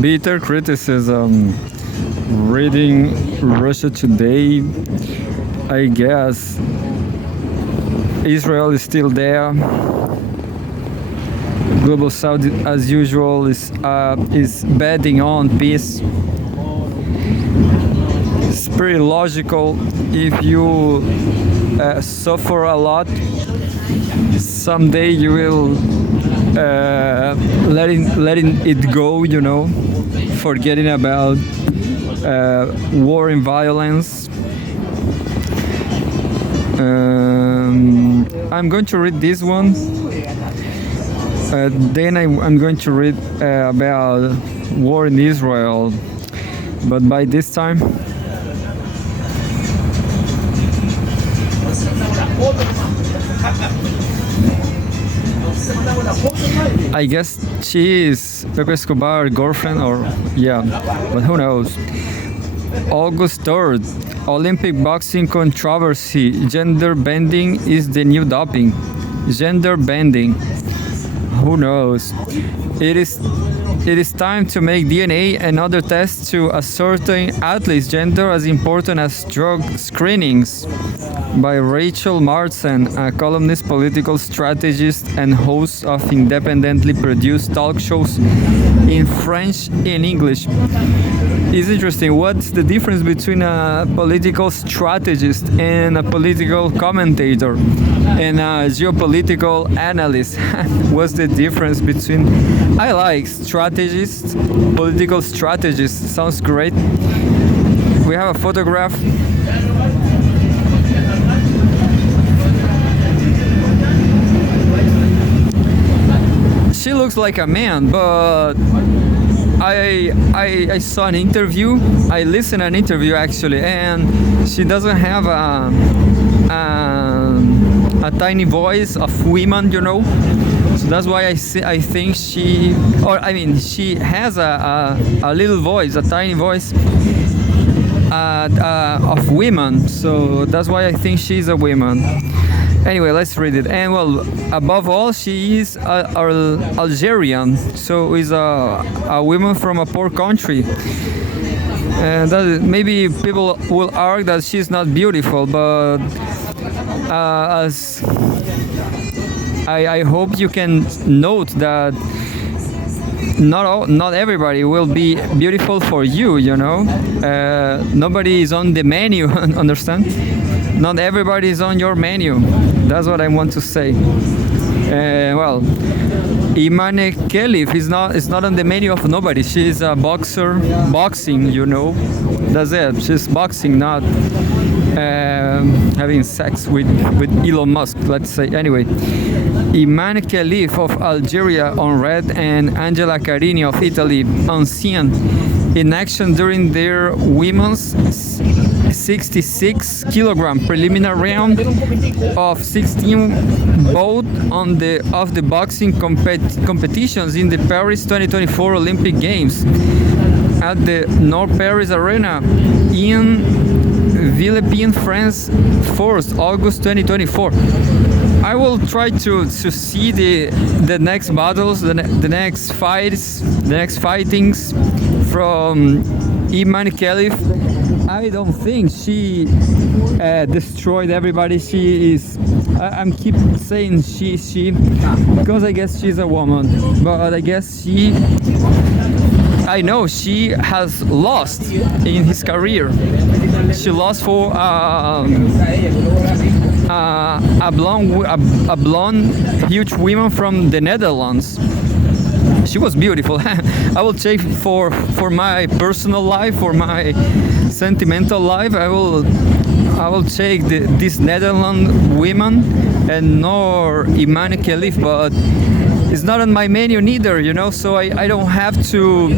Bitter criticism. Reading Russia Today, I guess Israel is still there. Global South, as usual, is betting on peace. It's pretty logical. If you suffer a lot, someday you will letting it go. Forgetting about war and violence. I'm going to read this one. Then I'm going to read about war in Israel. But by this time, I guess she is Pepe Escobar's girlfriend, or yeah, but who knows. August 3rd, Olympic boxing controversy. Gender bending is the new doping. Gender bending. Who knows? It is time to make DNA and other tests to ascertain athletes' gender as important as drug screenings. By Rachel Martin, a columnist, political strategist, and host of independently produced talk shows in French and English. It's interesting. What's the difference between a political strategist and a political commentator and a geopolitical analyst? What's the difference between? I like strategist, political strategist. Sounds great. We have a photograph. She looks like a man, but I saw an interview. I listened to an interview actually, and she doesn't have a tiny voice of women, So that's why I think she has a little voice, a tiny voice of women. So that's why I think she's a woman. Anyway, let's read it. And well, above all, she is Algerian, so is a woman from a poor country. And maybe people will argue that she's not beautiful, but as I hope you can note that not everybody will be beautiful for you. Nobody is on the menu. Understand? Not everybody is on your menu. That's what I want to say. Well, Imane Khelif is not on the menu of nobody. She's a boxer, boxing. That's it. She's boxing, not having sex with Elon Musk. Let's say anyway. Imane Khelif of Algeria on red and Angela Carini of Italy on cyan in action during their women's 66 kilogram preliminary round of 16 bout of the boxing competitions in the Paris 2024 Olympic Games at the Nord Paris Arena in Villepin, France, 4th August 2024. I will try to see the next battles, the next fights, the next fightings from Imane Khelif. I don't think she destroyed everybody. She is. I'm keep saying she because I guess she's a woman, but I guess I know she has lost in his career. She lost for a blonde, huge woman from the Netherlands. She was beautiful. I will take for my personal life, for my sentimental life. I will take this Netherlands woman and nor Imane Khelif, but it's not on my menu neither, So I don't have to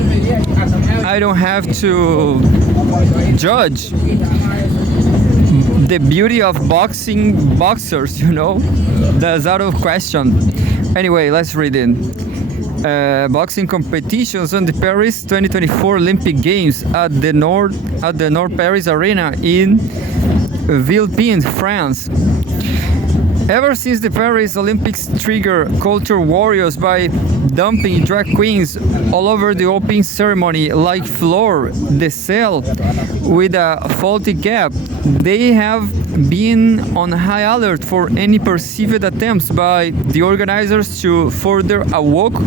judge the beauty of boxers, That's out of question. Anyway, let's read it. Boxing competitions on the Paris 2024 Olympic Games at the Nord Paris Arena in Villepin, France. Ever since the Paris Olympics triggered culture warriors by dumping drag queens all over the opening ceremony like Flor Decel with a faulty cap, they have been on high alert for any perceived attempts by the organizers to further a woke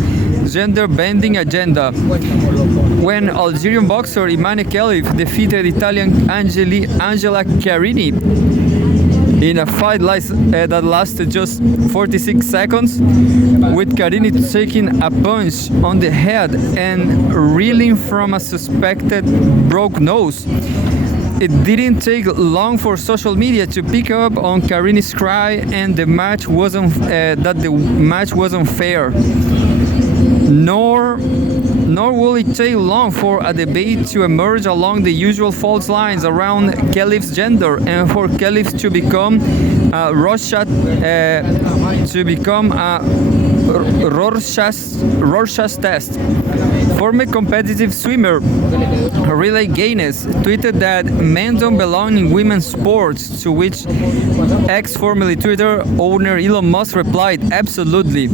gender-bending agenda. When Algerian boxer Imane Khelif defeated Italian Angela Carini in a fight that lasted just 46 seconds, with Carini taking a punch on the head and reeling from a suspected broke nose. It didn't take long for social media to pick up on Carini's cry and the match wasn't that the match wasn't fair. Nor will it take long for a debate to emerge along the usual fault lines around Khelif's gender and for Khelif to become a Rorschach test. Former competitive swimmer Relay Gaines tweeted that men don't belong in women's sports, to which formerly Twitter owner Elon Musk replied, "Absolutely."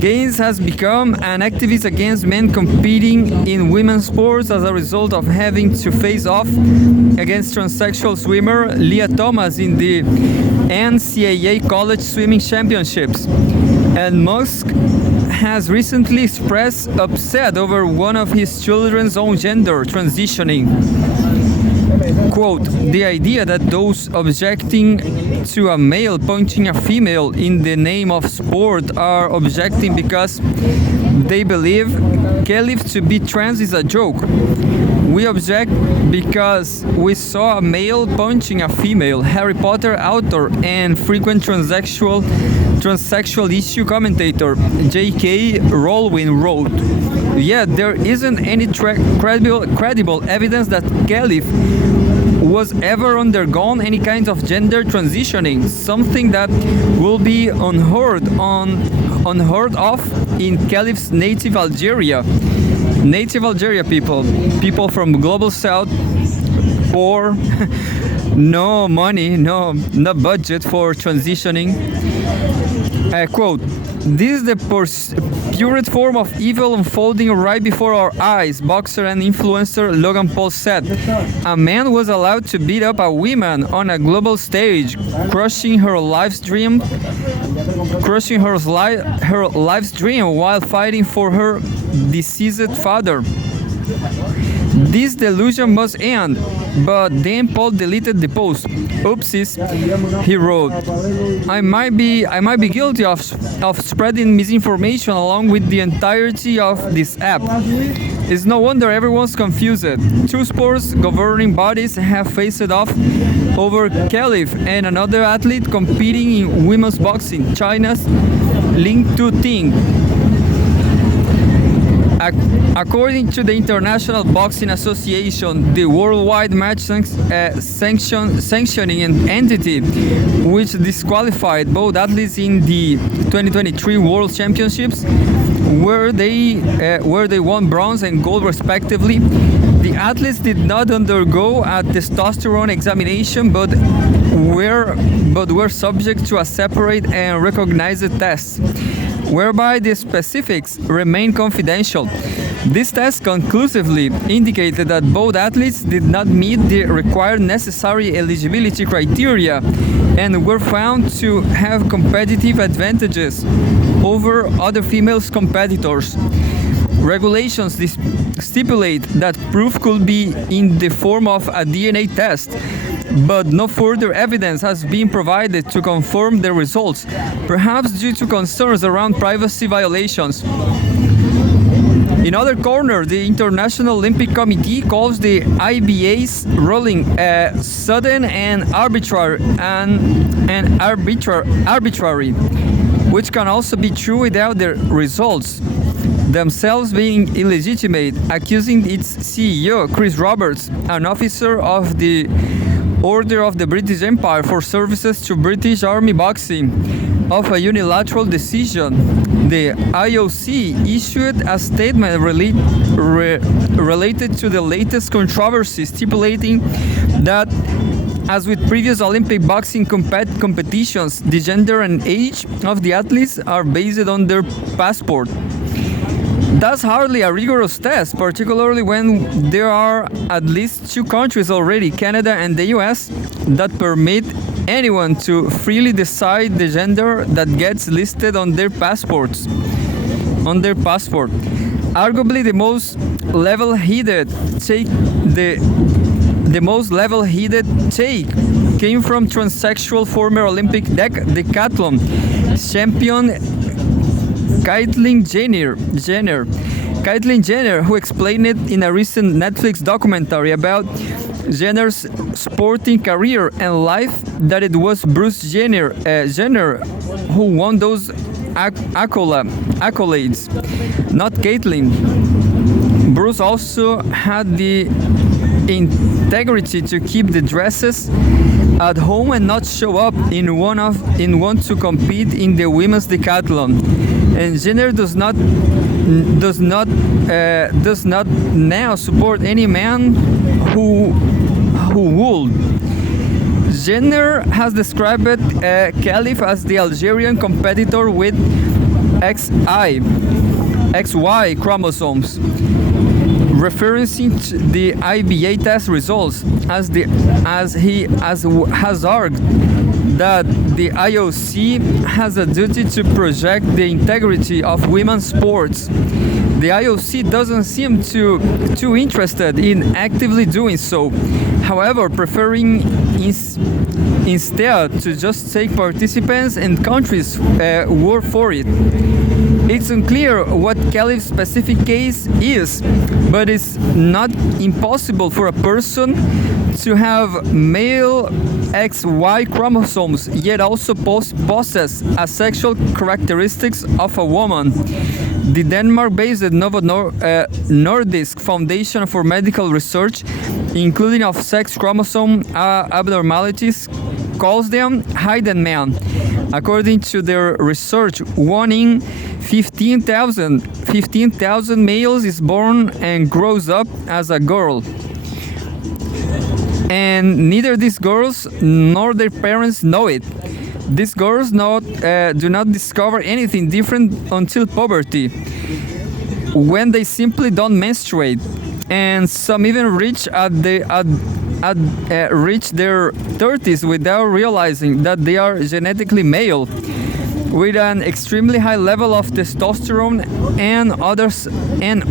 Gaines has become an activist against men competing in women's sports as a result of having to face off against transsexual swimmer Leah Thomas in the NCAA College Swimming Championships. And Musk has recently expressed upset over one of his children's own gender transitioning. Quote, "The idea that those objecting to a male punching a female in the name of sport are objecting because they believe Khelif to be trans is a joke. We object because we saw a male punching a female," Harry Potter author and frequent transsexual issue commentator J.K. Rowling wrote. Yet there isn't any credible evidence that Khelif was ever undergone any kind of gender transitioning, something that will be unheard of in Khelif's native Algeria. Native Algeria people from global south, poor, no money, no budget for transitioning. Quote, "This is the purest form of evil unfolding right before our eyes," boxer and influencer Logan Paul said. "A man was allowed to beat up a woman on a global stage, crushing her life's dream while fighting for her deceased father. This delusion must end." But then Paul deleted the post. "Oopsies," he wrote. I might be guilty of spreading misinformation along with the entirety of this app. It's no wonder everyone's confused. Two sports governing bodies have faced off over Khelif and another athlete competing in women's boxing, China's Ling Tu Ting. According to the International Boxing Association, the worldwide match sanctioning entity, which disqualified both athletes in the 2023 World Championships, where they won bronze and gold respectively, the athletes did not undergo a testosterone examination, but were subject to a separate and recognized test, whereby the specifics remain confidential. This test conclusively indicated that both athletes did not meet the required necessary eligibility criteria and were found to have competitive advantages over other female competitors. Regulations stipulate that proof could be in the form of a DNA test, but no further evidence has been provided to confirm the results, perhaps due to concerns around privacy violations. In other corner, the International Olympic Committee calls the IBA's ruling sudden and arbitrary, which can also be true without the results themselves being illegitimate, accusing its CEO, Chris Roberts, an officer of the Order of the British Empire for services to British Army Boxing, of a unilateral decision. The IOC issued a statement related to the latest controversy, stipulating that As with previous Olympic boxing competitions, the gender and age of the athletes are based on their passport. That's hardly a rigorous test, particularly when there are at least two countries already, Canada and the US, that permit anyone to freely decide the gender that gets listed on their passports. Arguably the most level-headed take came from transsexual former Olympic decathlon champion Caitlyn Jenner, who explained it in a recent Netflix documentary about Jenner's sporting career and life that it was Bruce Jenner who won those accolades, not Caitlyn. Bruce also had the integrity to keep the dresses at home and not show up in one to compete in the women's decathlon. And Jenner does not now support any man who would. Jenner has described Khalif as the Algerian competitor with XY chromosomes, referencing to the IBA test results, as he has argued that the IOC has a duty to project the integrity of women's sports. The IOC doesn't seem too interested in actively doing so, however, preferring instead to just take participants and countries' word for it. It's unclear what Khalif's specific case is, but it's not impossible for a person to have male XY chromosomes yet also possess a sexual characteristics of a woman. The Denmark-based Novo Nordisk Foundation for Medical Research, including of sex chromosome abnormalities, calls them hidden men. According to their research, one in 15,000 males is born and grows up as a girl. And neither these girls nor their parents know it. These girls do not discover anything different until puberty, when they simply don't menstruate, and some even reach their 30s without realizing that they are genetically male, with an extremely high level of testosterone and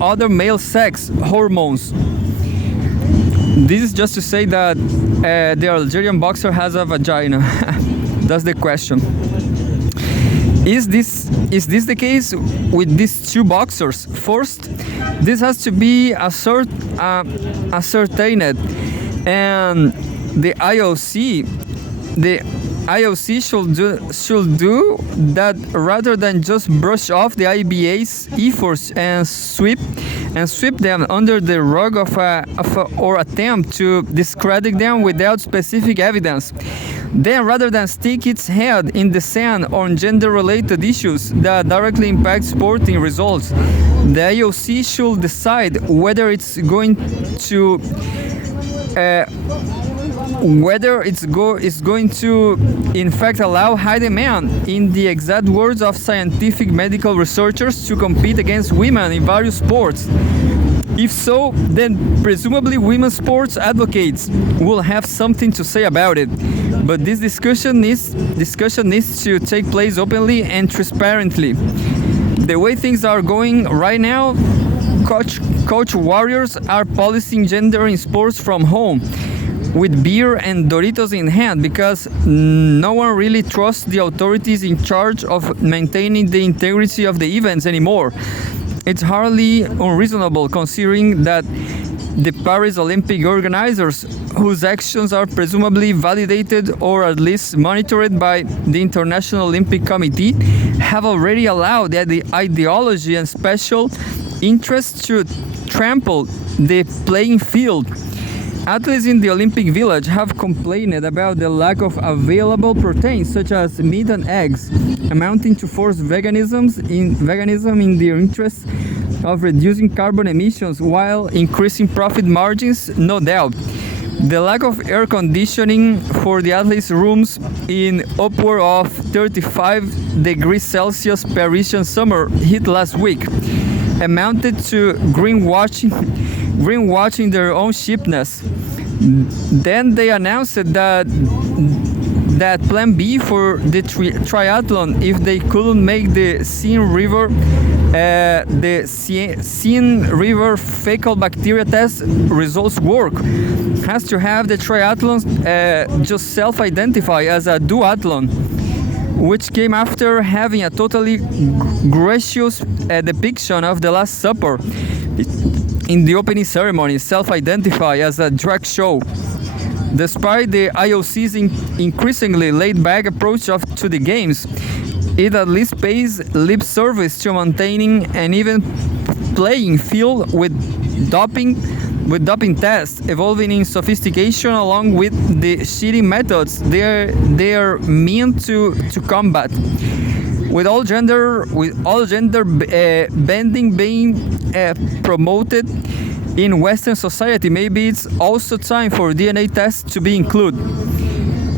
other male sex hormones. This is just to say that the Algerian boxer has a vagina. That's the question. Is this the case with these two boxers? First, this has to be ascertained, and the IOC should do that rather than just brush off the IBA's efforts and sweep them under the rug or attempt to discredit them without specific evidence. Then, rather than stick its head in the sand on gender-related issues that directly impact sporting results, the IOC should decide whether it's going to in fact allow hidden men, in the exact words of scientific medical researchers, to compete against women in various sports. If so, then presumably women's sports advocates will have something to say about it. But this discussion needs to take place openly and transparently. The way things are going right now, coach warriors are policing gender in sports from home, with beer and Doritos in hand, because no one really trusts the authorities in charge of maintaining the integrity of the events anymore. It's hardly unreasonable, considering that the Paris Olympic organizers, whose actions are presumably validated or at least monitored by the International Olympic Committee, have already allowed the ideology and special interests to trample the playing field. Athletes in the Olympic Village have complained about the lack of available proteins such as meat and eggs, amounting to forced veganism in the interest of reducing carbon emissions while increasing profit margins, no doubt. The lack of air conditioning for the athletes' rooms in upward of 35 degrees Celsius Parisian summer heat last week amounted to greenwashing their own cheapness. Then they announced that plan B for the triathlon, if they couldn't make the Seine River fecal bacteria test results work, has to have the triathlon just self-identify as a duathlon, which came after having a totally gracious depiction of the Last Supper in the opening ceremony, self-identify as a drag show. Despite the IOC's increasingly laid-back approach to the games, it at least pays lip service to maintaining an even playing field with doping tests, evolving in sophistication along with the cheating methods they are meant to combat. With all gender bending being promoted in Western society, maybe it's also time for DNA tests to be included,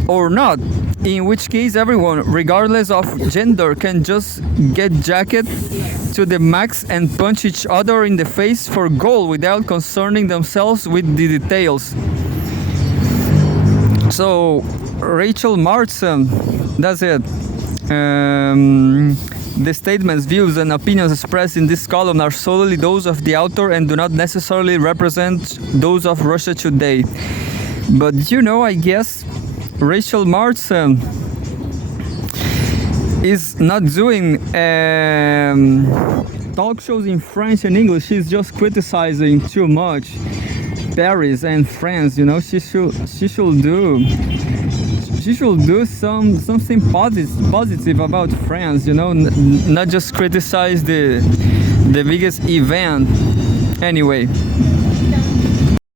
or not, in which case everyone, regardless of gender, can just get jacked to the max and punch each other in the face for goal without concerning themselves with the details. So, Rachel Martin, that's it. The statements, views, and opinions expressed in this column are solely those of the author and do not necessarily represent those of Russia Today. But I guess Rachel Martin is not doing talk shows in French and English. She's just criticizing too much Paris and France. She should do something positive about France. Not just criticize the biggest event. Anyway.